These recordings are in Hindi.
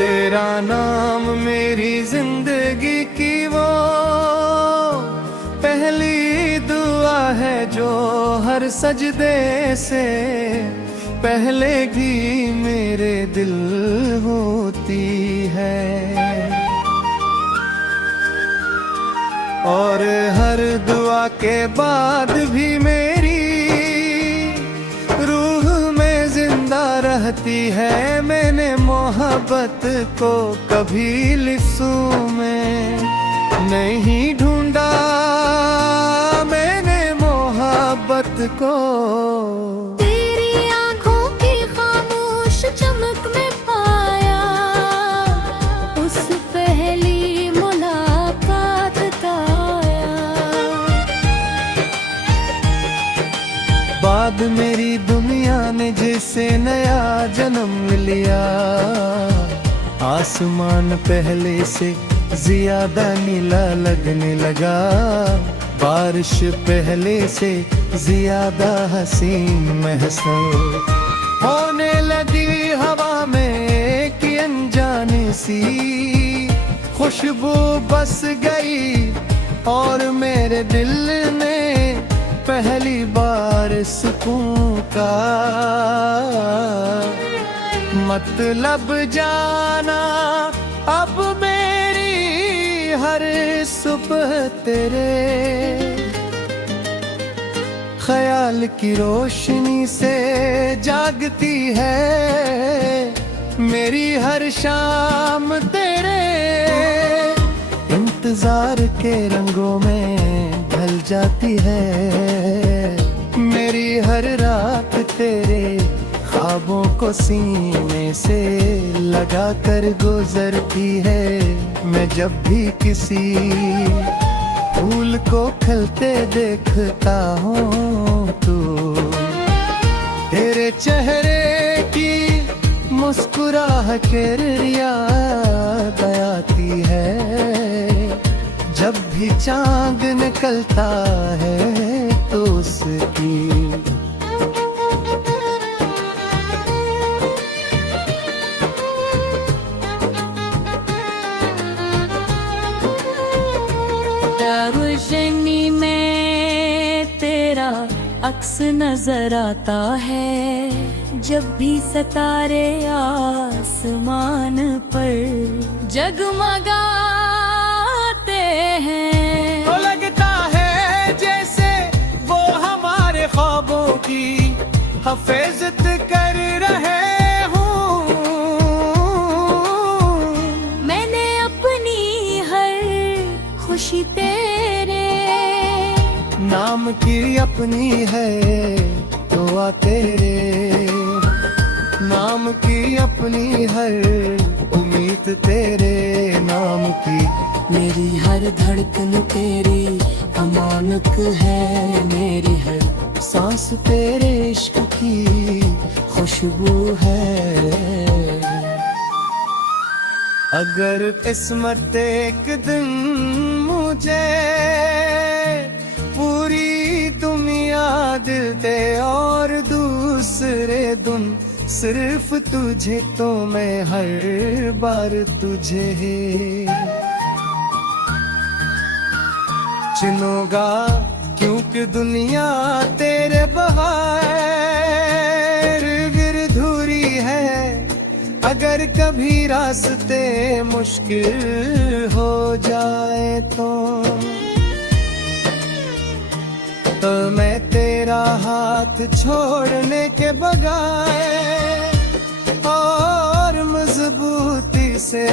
तेरा नाम मेरी जिंदगी की वो पहली दुआ है जो हर सजदे से पहले भी मेरे दिल होती है। और हर दुआ के बाद भी मेरी रूह में जिंदा रहती है। मैंने मोहब्बत को कभी लिफ्ज़ों में नहीं ढूंढा, मैंने मोहब्बत को तेरी आंखों की खामोश चमक में पाया, उस पहली मुलाकात का बाद मेरी दुनिया ने जैसे नया जन्म लिया। आसमान पहले से ज्यादा नीला लगने लगा, बारिश पहले से ज्यादा हसीन महसूस होने लगी। हवा में एक अनजानी सी खुशबू बस गई और मेरे दिल ने पहली बार सुकून का मतलब जाना। अब मेरी हर सुबह तेरे ख्याल की रोशनी से जागती है। मेरी हर शाम तेरे इंतजार के रंगों में ढल जाती है। मेरी हर रात तेरे ख्वाबों को सीने से लगा कर गुजरती है। मैं जब भी किसी फूल को खिलते देखता हूँ तो तेरे चेहरे की मुस्कुराहट याद आती है। जब भी चांद निकलता है तो उसकी रोशनी में तेरा अक्स नजर आता है। जब भी सितारे आसमान पर जगमगाते हैं, तो लगता है जैसे वो हमारे ख्वाबों की हिफाजत कर रहे हूँ। मैंने अपनी हर खुशी तेरे नाम की अपनी है दुआ, तेरे नाम की अपनी हर उम्मीद, तेरे नाम की मेरी हर धड़कन तेरी अमानत है। मेरी हर सांस तेरे इश्क की खुशबू है। अगर किस्मत एक दिन मुझे पूरी दुनिया दिल दे और दूसरे दिन सिर्फ तुझे, तो मैं हर बार तुझे चुनूंगा, क्योंकि दुनिया तेरे बगैर गिरधुरी है। अगर कभी रास्ते मुश्किल हो जाए तो मैं तेरा हाथ छोड़ने के बगैर और मजबूती से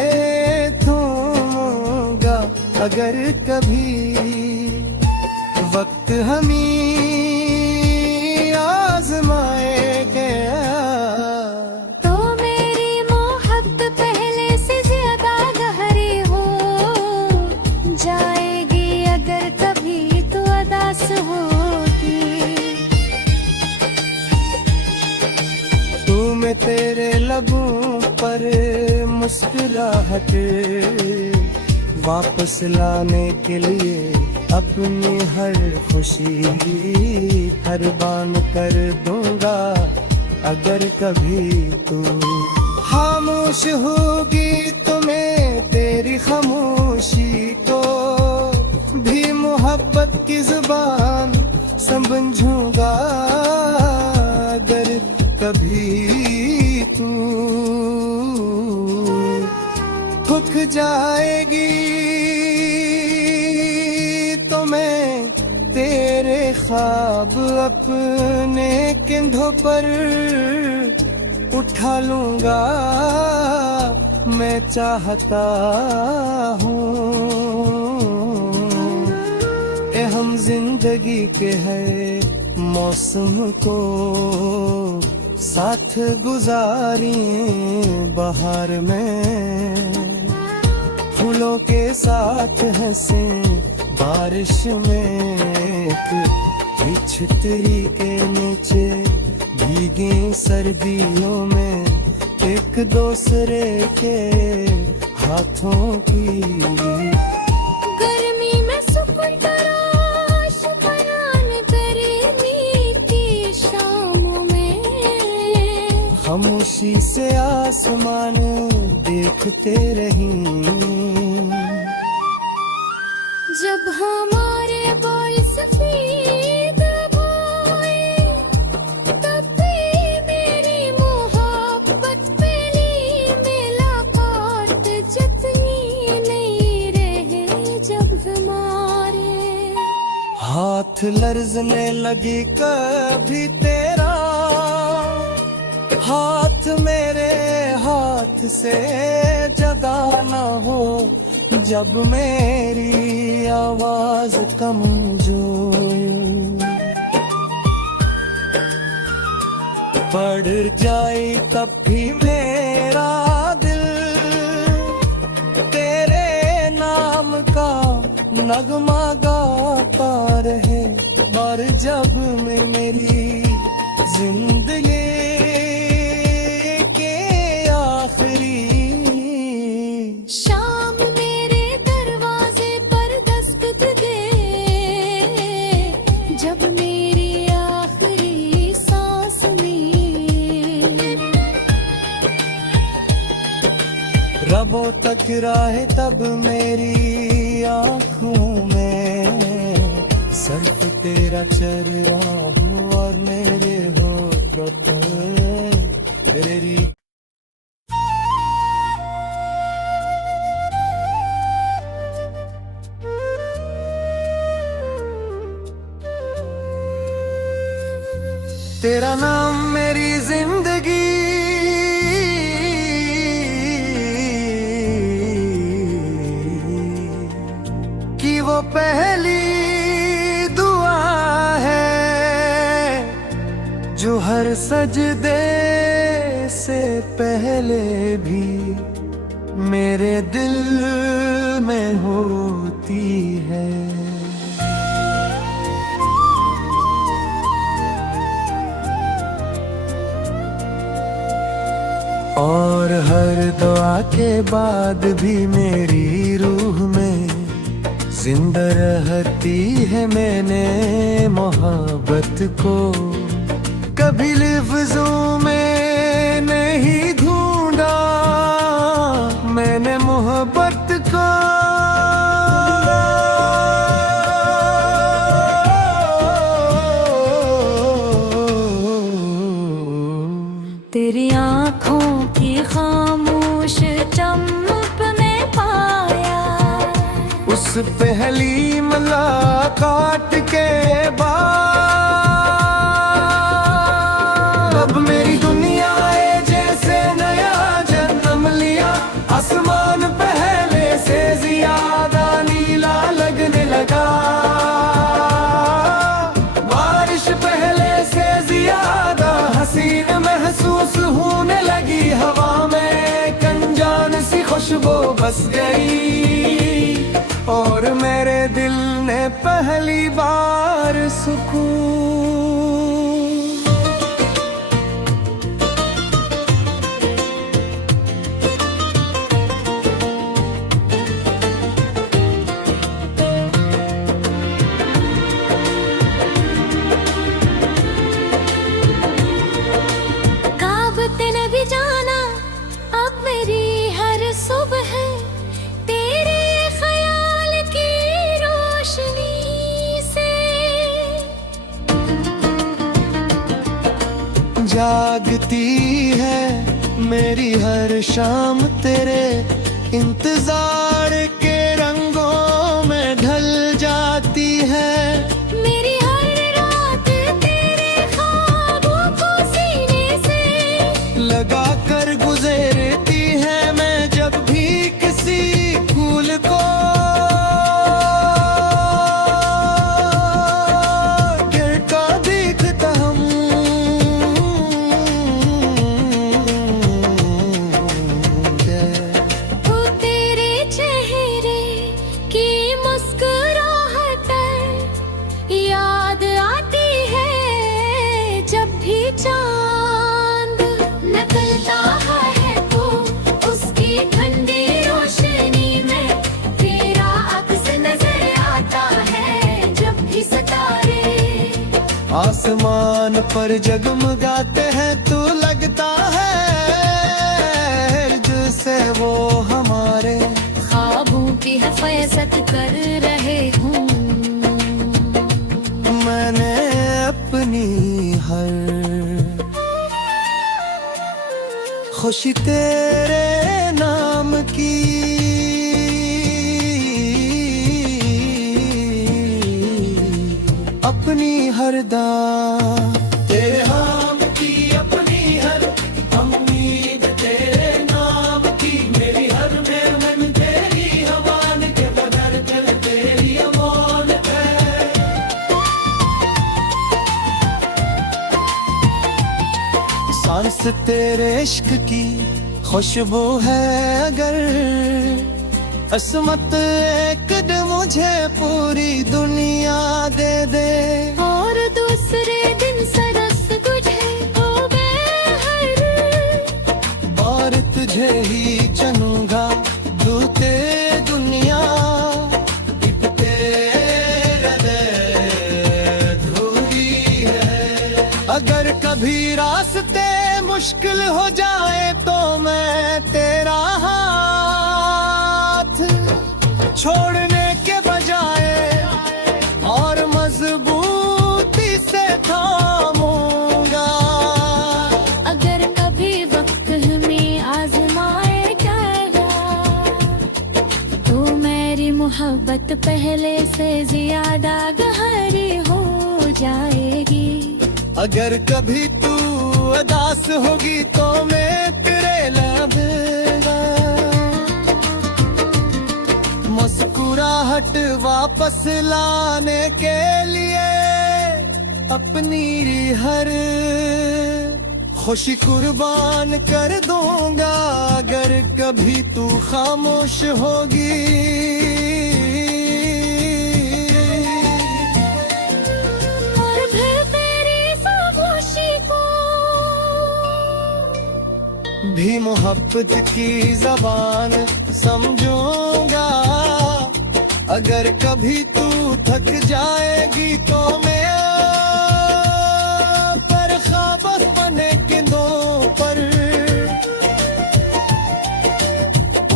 थूमूंगा। अगर कभी वक्त हमें आजमाएगा तो मेरी मोहब्बत पहले से ज्यादा गहरी हो जाएगी। अगर कभी तो अदास होगी, तू मैं तेरे लबों पर मुस्कुराहट वापस लाने के लिए अपनी हर खुशी कुर्बान कर दूंगा। अगर कभी तू खामोश खामोश होगी तुम्हें तेरी खामोशी को भी मोहब्बत की जुबान समझूंगा। अगर कभी तू थक जाएगी तो मैं तेरे ख्वाब अपने कंधों पर उठा लूंगा। मैं चाहता हूँ हम जिंदगी के हर मौसम को साथ गुजारें। बहार में फूलों के साथ हंसे, बारिश में एक छतरी के नीचे भीगे, सर्दियों में एक दूसरे के हाथों की गर्मी में सुकून तराश बयान गर्मी की शामों में खामोशी से आसमान देखते रहीं। जब हमारे बाल सफेद हुए तब भी मेरी मोहब्बत पहली मुलाकात जितनी नहीं रहे। जब हमारे हाथ लर्जने लगी कभी तेरा हाथ मेरे हाथ से जुदा न हो। जब मेरी आवाज कमजोर पड़ जाए तब भी मेरा दिल तेरे नाम का नगमा गाता रहे। और जब मैं मेरी जिंदगी के आखिरी शाम मेरे दरवाजे पर दस्तक दे, जब मेरी आखिरी सांस में रबों तक राह तब मेरी आँखों में सिर्फ तेरा चेहरा हूँ और मेरे होठों पर तेरी तेरा नाम मेरी जिंदगी की वो पहली दुआ है जो हर सजदे से पहले भी मेरे दिल में होती है। और हर दुआ के बाद भी मेरी रूह में जिंदा रहती है। मैंने मोहब्बत को कभी लफ्जों में नहीं ढूंढा, मैंने मोहब्बत को तेरी आँखों की खामोश चमक में पाया। उस पहली मुलाकात के बाद अब मेरी दुनिया है जैसे नया जन्म लिया। आसमान पहले से ज्यादा नीला लगने लगा, बारिश पहले से ज्यादा हसीन महसूस होने लगी। हवा में कंजान सी खुशबू बस गई और मेरे दिल ने पहली बार सुकून। काबते ने भी जाना अब वे जागती है मेरी हर शाम तेरे इंतजार के रंगों में ढल जाती है। मेरी हर रात तेरे ख्वाबों को सीने से लगा कर गुजरती है मैं जब भी किसी फूल को गिरता देखता हूँ। वो तेरे चेहरे की मुस्कुराहट याद आती है जब भी चांद निकलता है तो उसकी ठंडी रोशनी में तेरा अक्स नजर आता है जब भी सितारे आसमान पर जगमगाते हैं तो लगता है जिससे वो हमारे ख्वाबों की हिफाजत कर रहे हूँ। मैंने अपनी हर खुशी तेरे नाम की अपनी हर दाम तेरे नाम की अपनी हर उम्मीद तेरे नाम की मेरी हर मेहमन तेरी हवान के बगैर दिल तेरी अमोल है। सांस तेरे इश्क की खुशबू है अगर असमत एक दिन मुझे पूरी दुनिया दे दे और दूसरे दिन सरस तुझे हो हर और तुझे ही चुनूंगा दूते दुनिया एक तेरा अधूरी है। अगर कभी रास्ते मुश्किल हो जाए तो मैं तेरा हाथ छोड़ने के बजाय और मजबूती से थामूंगा। अगर कभी वक्त हमें आजमाएगा तो मेरी मोहब्बत पहले से ज्यादा गहरी हो जाएगी। अगर कभी तू उदास होगी तो मैं तेरे लबेगा मुस्कुराहट वापस लाने के लिए अपनी हर खुशी कुर्बान कर दूंगा। अगर कभी तू खामोश होगी और फिर तेरी खामोशी को भी मोहब्बत की जबान समझूंगा। अगर कभी तू थक जाएगी तो मैं पर ख्वाब बने किंदों पर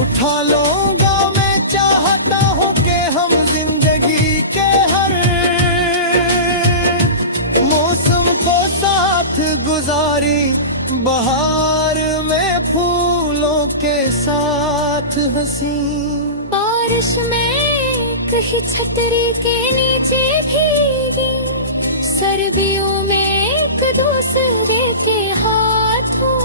उठा लूंगा। मैं चाहता हूँ कि हम जिंदगी के हर मौसम को साथ गुजारी बहार में फूलों के साथ हंसी बारिश में कहीं छतरी के नीचे भीगी सर्दियों में एक दूसरे के हाथों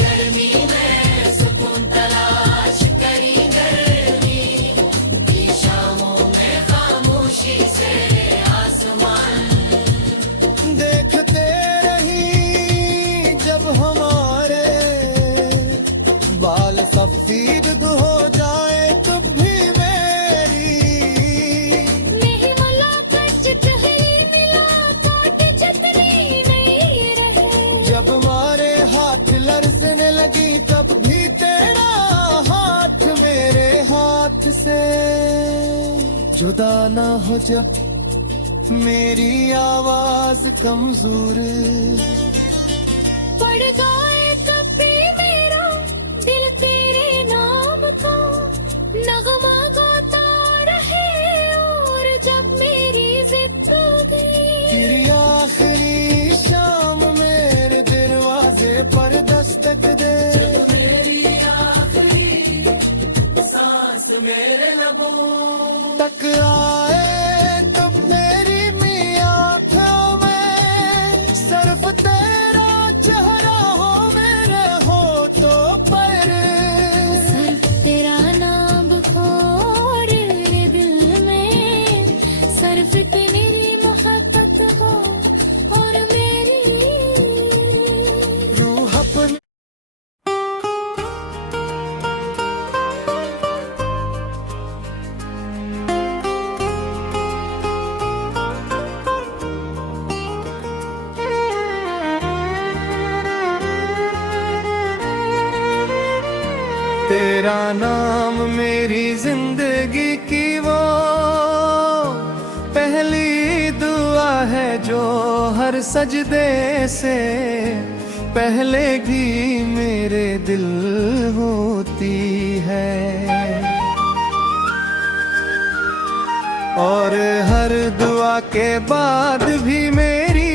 गर्मी में सुकून तलाश करी गर्मी की शामों में खामोशी से आसमान देखते रही जब हमारे बाल सफेद हो जाए तब भी मेरी नहीं मुलाकात जितनी मुलाकात जितनी नहीं रहे। जब हमारे हाथ लरसने लगी तब भी तेरा हाथ मेरे हाथ से जुदा ना हो। जब मेरी आवाज कमजोर पड़ गए कभी मेरा दिल तेरे नाम का नगमा गाता रहे और जब मेरी जिंदगी तेरी आखिरी शाम में दे, मेरी आखिरी सांस मेरे लबों तक आए तब मेरी मियां आँखों में सिर्फ तेरा चेहरा हो, मेरे होठों पर सिर्फ तेरा नाम और मेरे दिल में सिर्फ तेरी मोहब्बत हो और मेरी रूह अपनी तेरा नाम मेरी जिंदगी की वो पहली दुआ है जो हर सजदे से पहले भी मेरे दिल होती है, और हर दुआ के बाद भी मेरी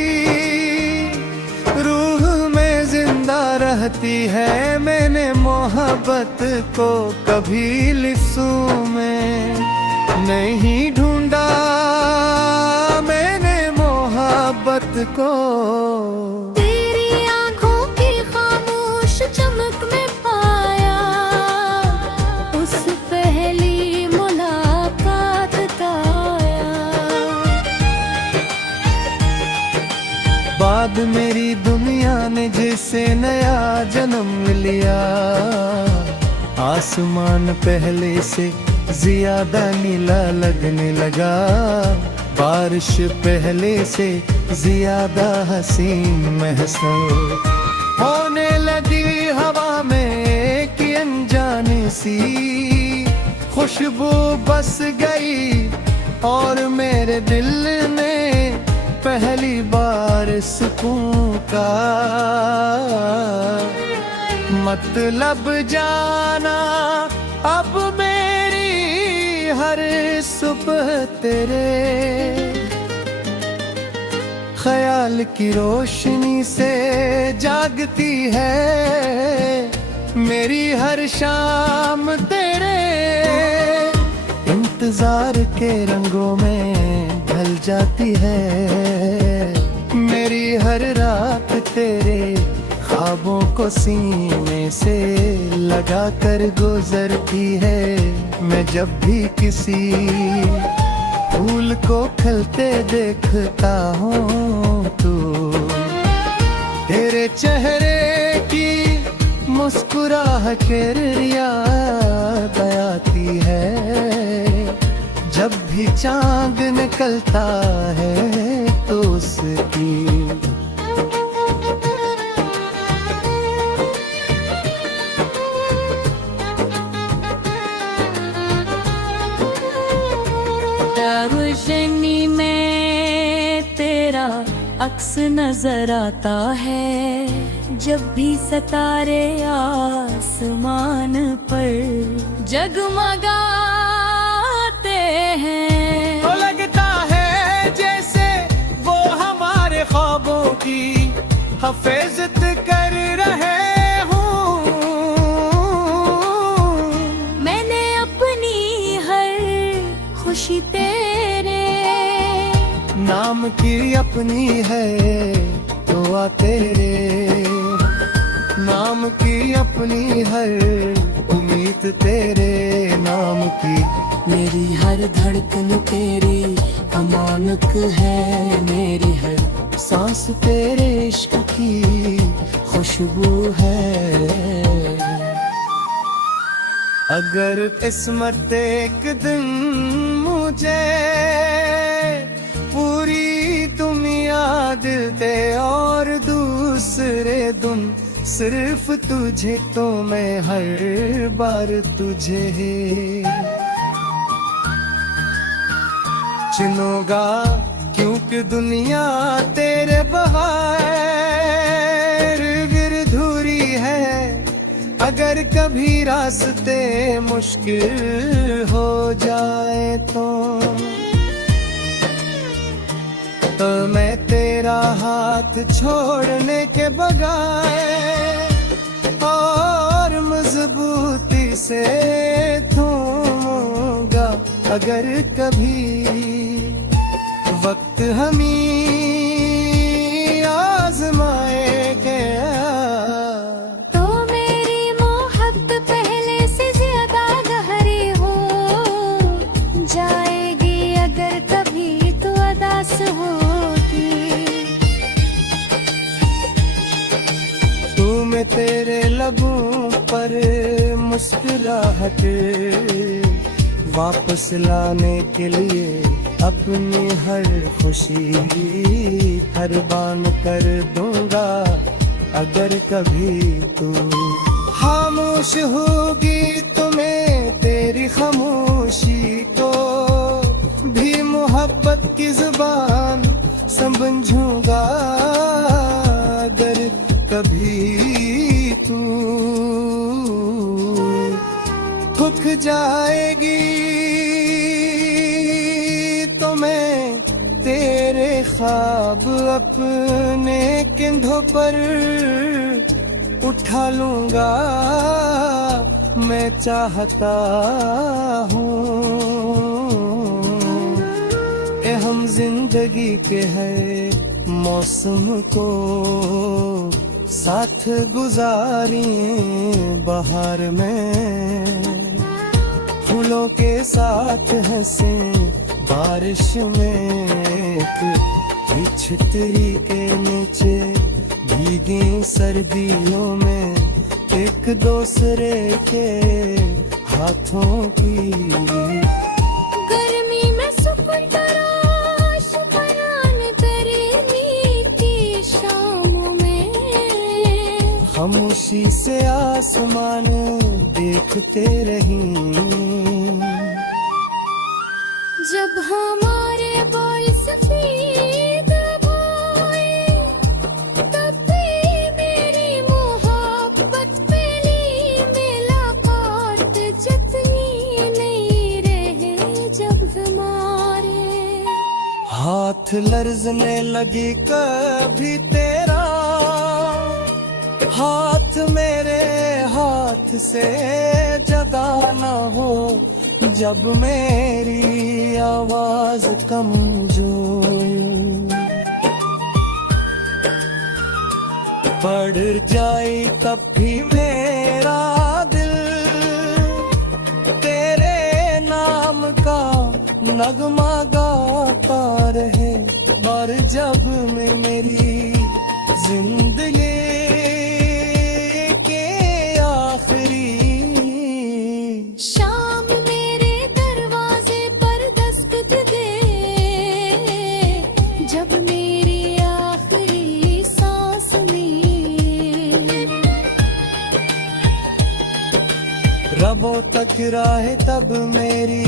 रूह में जिंदा रहती है। मैंने मोहब्बत को कभी लिफ्ज़ों में नहीं ढूंढा, मैंने मोहब्बत को तेरी आँखों की खामोश चमक में पाया, उस पहली मुलाकात का आया। बाद मेरी दुनिया ने जैसे नया जन्म लिया, आसमान पहले से ज्यादा नीला लगने लगा, बारिश पहले से ज्यादा हसीन महसूस होने लगी हवा में एक अनजानी सी खुशबू बस गई, और मेरे दिल ने पहली बार सुकून का मतलब जाना। अब मेरी हर सुबह तेरे ख्याल की रोशनी से जागती है, मेरी हर शाम तेरे इंतजार के रंगों में ढल जाती है, मेरी हर रात तेरे ख्वाबों को सीने से लगा कर गुजरती है। मैं जब भी किसी फूल को खिलते देखता हूँ तो तेरे चेहरे की मुस्कुराहट याद आती है, जब भी चांद निकलता है तो उसकी रोशनी में तेरा अक्स नजर आता है, जब भी सितारे आसमान पर जगमगाते हैं। तो लगता है जैसे वो हमारे ख्वाबों की हिफाजत कर रहे हूँ, मैंने अपनी हर खुशी तेरे नाम की अपनी है दुआ तेरे, नाम की अपनी हर उम्मीद तेरे नाम की। मेरी हर धड़कन तेरी अमानत है, मेरी हर सांस तेरे इश्क की खुशबू है। अगर किस्मत एक दिन मुझे पूरी दुनिया दिल दे और दूसरे दिन सिर्फ तुझे, तो मैं हर बार तुझे चुनूंगा, क्योंकि दुनिया तेरे बगैर गिरधुरी है। अगर कभी रास्ते मुश्किल हो जाए तो मैं तेरा हाथ छोड़ने के बगैर अगर कभी वक्त हमें आजमाए गया, तो मेरी मोहब्बत पहले से ज्यादा गहरी हो जाएगी। अगर कभी तो अदास होगी, तू में तेरे लबों पर मुस्कुराहट वापस लाने के लिए अपनी हर खुशी कुर्बान कर दूंगा। अगर कभी तू खामोश होगी तो मैं तेरी खामोशी को भी मोहब्बत की जुबान समझूंगा। अगर कभी तू थक जाएगी तो मैं तेरे ख्वाब अपने कंधों पर उठा लूंगा। मैं चाहता हूँ हम जिंदगी के है मौसम को साथ गुजारिए बहार में, फूलों के साथ हंसे बारिश में, एक छतरी के नीचे भीगी सर्दियों में, एक दूसरे के हाथों की गर्मी में सुकून तराश फरान गर्मी की शामों में, खामोशी से आसमान देखते रहीं। जब हमारे बाल सफेद हुए तब भी मेरी मोहब्बत पहली मुलाकात जितनी नहीं रहे। जब हमारे हाथ लर्जने लगी कभी तेरा हाथ मेरे हाथ से जुदा न हो, जब मेरी आवाज कमजोर पड़ जाए तब भी मेरा दिल तेरे नाम का नगमा गाता रहे। और जब मैं मेरी जिंदगी के आखिरी शाम मेरे दरवाजे पर दस्तक दे, जब मेरी आखिरी सांस में रबों तक राह तब मेरी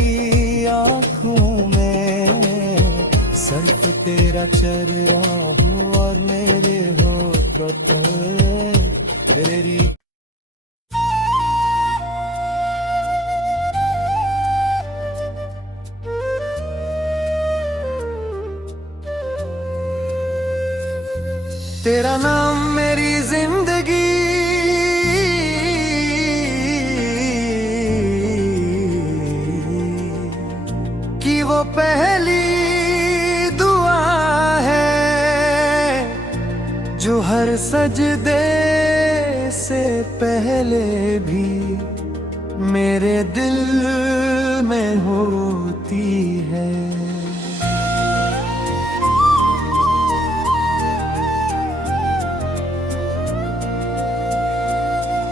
आँखों में सिर्फ तेरा चेहरा हूँ और मेरे होठों पर तेरी तेरा नाम मेरी जिंदगी की वो पहली दुआ है जो हर सजदे से पहले भी मेरे दिल में होती है।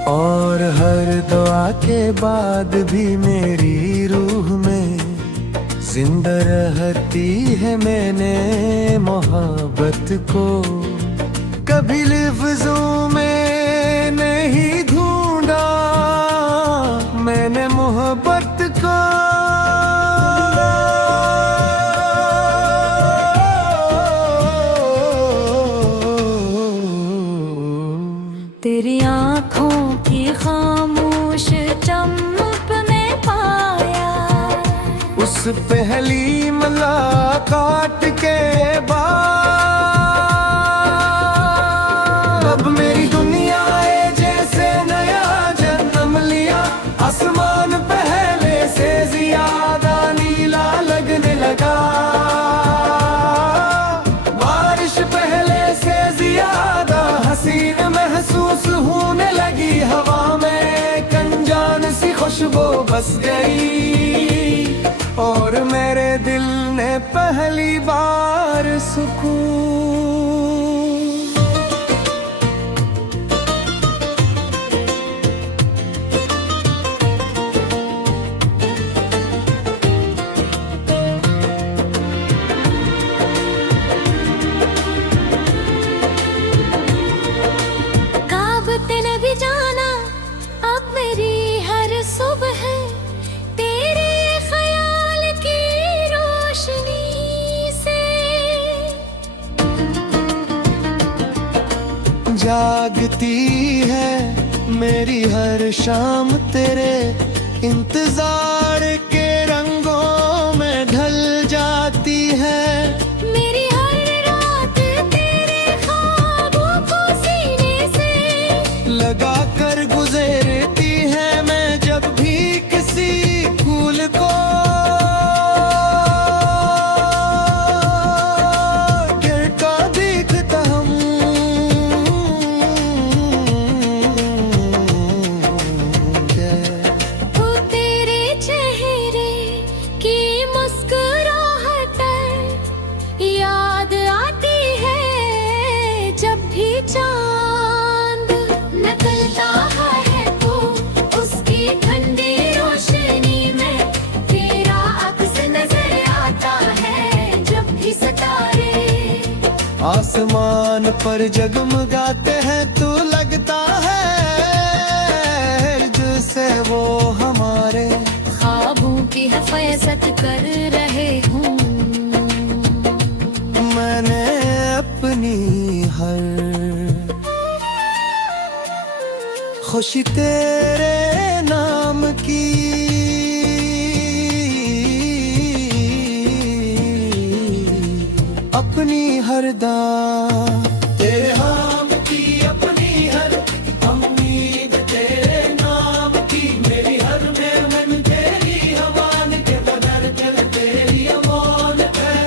और हर दुआ के बाद भी मेरी रूह में जिंदा रहती है मैंने मोहब्बत को। कभी लफ्जों में नहीं ढूंढा मैंने मोहब्बत को। तेरी आँखों की खामोश चमक ने पाया उस पहली मुलाकात के बाद अब मेरी दुनिया है जैसे नया जन्म लिया। आसमान पहले से ज्यादा नीला खुशबू बस गई और मेरे दिल ने पहली बार सुकून। काबते ने भी जाना अब मेरी हर सुबह तेरे ख्याल की रोशनी से जागती है मेरी हर शाम तेरे इंतजार के रंगों में ढल जाती है। मेरी हर रात तेरे ख्वाबों को सीने से लगा कर गुजरती है मैं जब भी किसी फूल को गिरता देखता हूँ। वो तेरे चेहरे की मुस्कुराहट याद आती है जब भी चांद निकलता है तो उसकी ठंडी रोशनी में तेरा अक्स नजर आता है जब भी सितारे आसमान पर जगमगाते हैं तो लगता है जिससे वो हमारे ख्वाबों की हिफाजत कर रहे हूँ। मैंने अपनी हर खुशी तेरे नाम की अपनी हर दाम तेरे नाम की अपनी हर उम्मीद तेरे नाम की मेरी हर मेमन तेरी हवान के बगैर दिल तेरी अमानत है।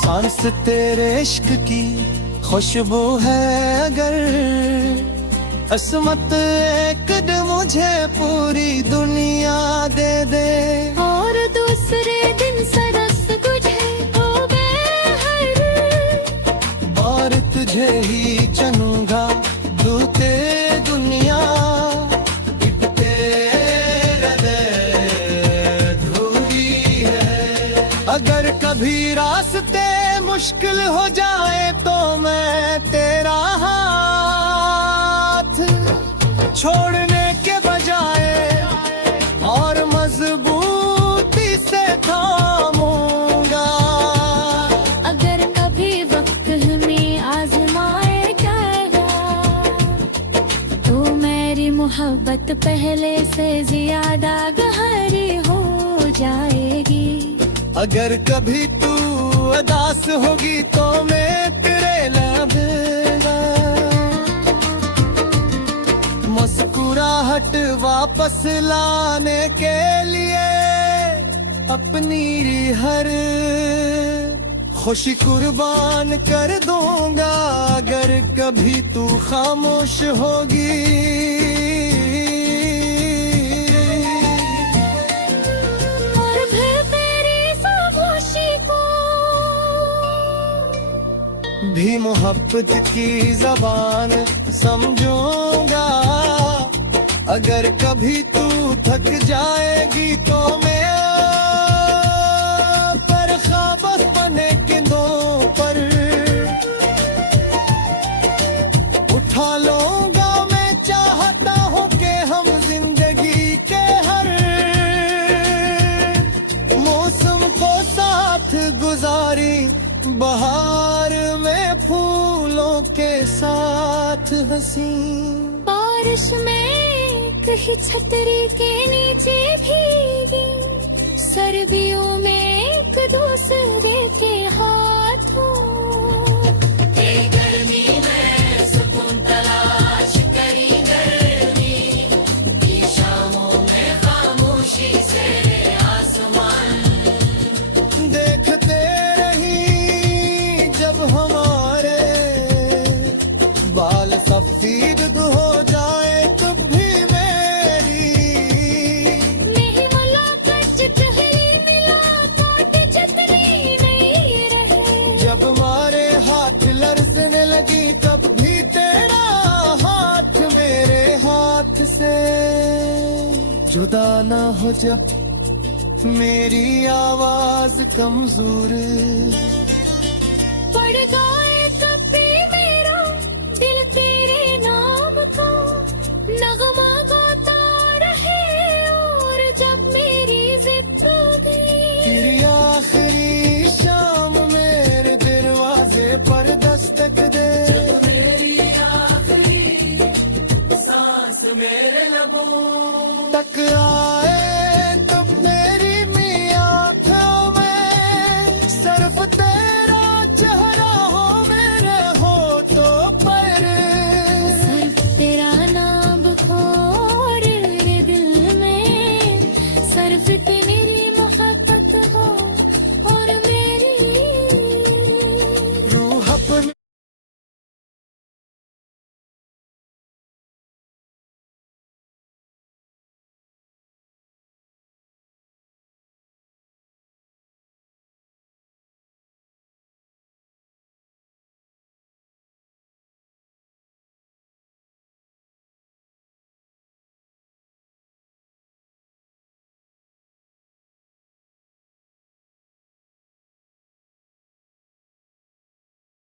सांस तेरे इश्क की खुशबू है अगर असमत एक दिन मुझे पूरी दुनिया दे दे और दूसरे दिन सरस गुजरे हो बेहर और तुझे ही चुनूंगा दूते दुनिया इतने हृदय धूरी है। अगर कभी रास्ते मुश्किल हो जाए तो मैं तेरा हाथ छोड़ने के बजाय और मजबूती से थामूंगा। अगर कभी वक्त हमें आजमाएगा तो मेरी मोहब्बत पहले से ज्यादा गहरी हो जाएगी। अगर कभी तू उदास होगी तो मैं तेरे लबेगा मुस्कुराहट वापस लाने के लिए अपनी हर खुशी कुर्बान कर दूंगा। अगर कभी तू खामोश होगी और फिर तेरी खामोशी को भी मोहब्बत की जबान समझूंगा। अगर कभी तू थक जाएगी तो मैं पर ख्वाबस बने किंदों पर उठा लूंगा। मैं चाहता हूँ कि हम जिंदगी के हर मौसम को साथ गुजारी बहार में फूलों के साथ हंसी बारिश में कहीं छतरी के नीचे भीगी सर्दियों में एक दूसरे के हाथों गर्मी में सुकून तलाश करी गर्मी की शामों में खामोशी से आसमान देखते रही जब हमारे बाल सफेद दीद हो जाए कब भी मेरी, नहीं मुलाकात चहरी मुलाकात छतरी नहीं रहे। जब मारे हाथ लरसने लगी तब भी तेरा हाथ मेरे हाथ से जुदा ना हो जब मेरी आवाज कमजोर, पड़ गए कभी मेरा दिल तेरे नाम का, नगमा गाता रहे और जब मेरी जिंदगी तेरी आखिरी शाम मेरे दरवाजे पर दस्तक दे, मेरी आखिरी सांस मेरे लबों तक आए